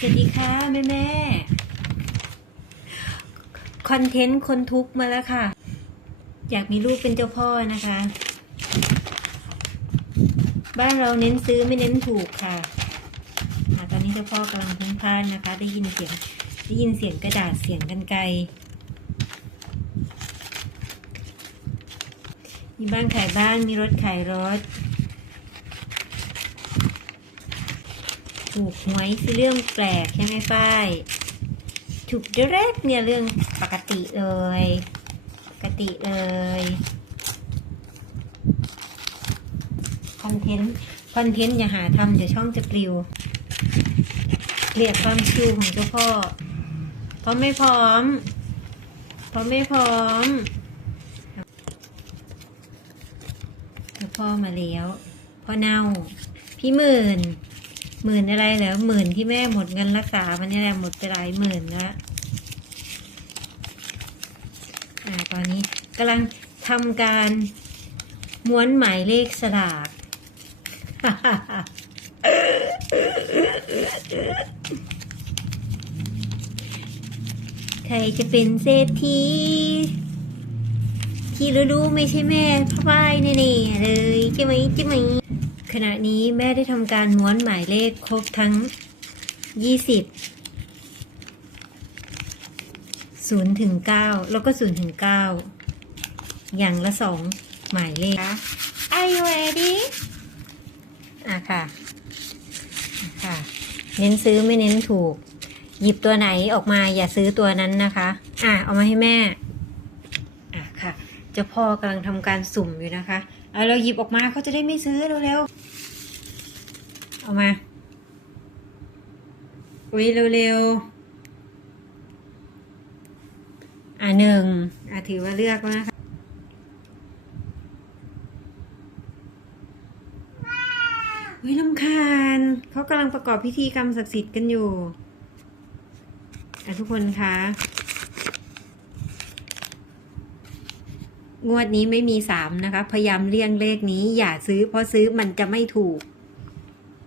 สวัสดีค่ะแม่แม่คอนเทนต์คนทุกมาแล้วค่ะ อยากมีลูกเป็นเจ้าพ่อนะคะ บ้านเราเน้นซื้อไม่เน้นถูกค่ะตอนนี้เจ้าพ่อกำลังพุ่งพล่านนะคะ ได้ยินเสียงได้ยินเสียงกระดาษเสียงกันไกลมีบ้านขายบ้านมีรถขายรถ ถูกหวยคือเรื่องแปลกใช่ไหมฝ้ายถูกเดเรกเนี่ยเรื่องปกติเลย ปกติเลยคอนเทนต์คอนเทนต์อย่าหาทำเดี๋ยวช่องจะปลิวเรียกความชิวของเจ้าพ่อพร้อมไม่พร้อมพร้อมไม่พร้อมเจ้าพ่อมาแล้วพ่อเน่า พี่หมื่น หมื่นอะไรเหรอหมื่นที่แม่หมดเงินรักษามันนี่แหละหมดไปหลายหมื่นแล้วอ่าตอนนี้กำลังทำการม้วนหมายเลขสลากใครจะเป็นเศรษฐีที่รู้ๆไม่ใช่แม่พ่อป้ายแน่ๆเลยใช่ไหมใช่ไหม ขณะนี้แม่ได้ทำการม้วนหมายเลขครบทั้ง 20 0ถึง9แล้วก็0ถึง9อย่างละสองหมายเลขนะ Are you ready อะค่ะอะค่ะ เน้นซื้อไม่เน้นถูก หยิบตัวไหนออกมาอย่าซื้อตัวนั้นนะคะ อะ เอามาให้แม่ อะค่ะ เจ้าพ่อกำลังทำการสุ่มอยู่นะคะ เราหยิบออกมาเขาจะได้ไม่ซื้อเร็วๆเอามาอุ้ยเร็วๆอะหนึ่งอะถือว่าเลือกแล้วนะคะอุ้ยลำคาญเขากำลังประกอบพิธีกรรมศักดิ์สิทธิ์กันอยู่อะทุกคนคะ งวดนี้ไม่มีสามนะคะ พยายามเลี่ยงเลขนี้ อย่าซื้อเพราะซื้อมันจะไม่ถูก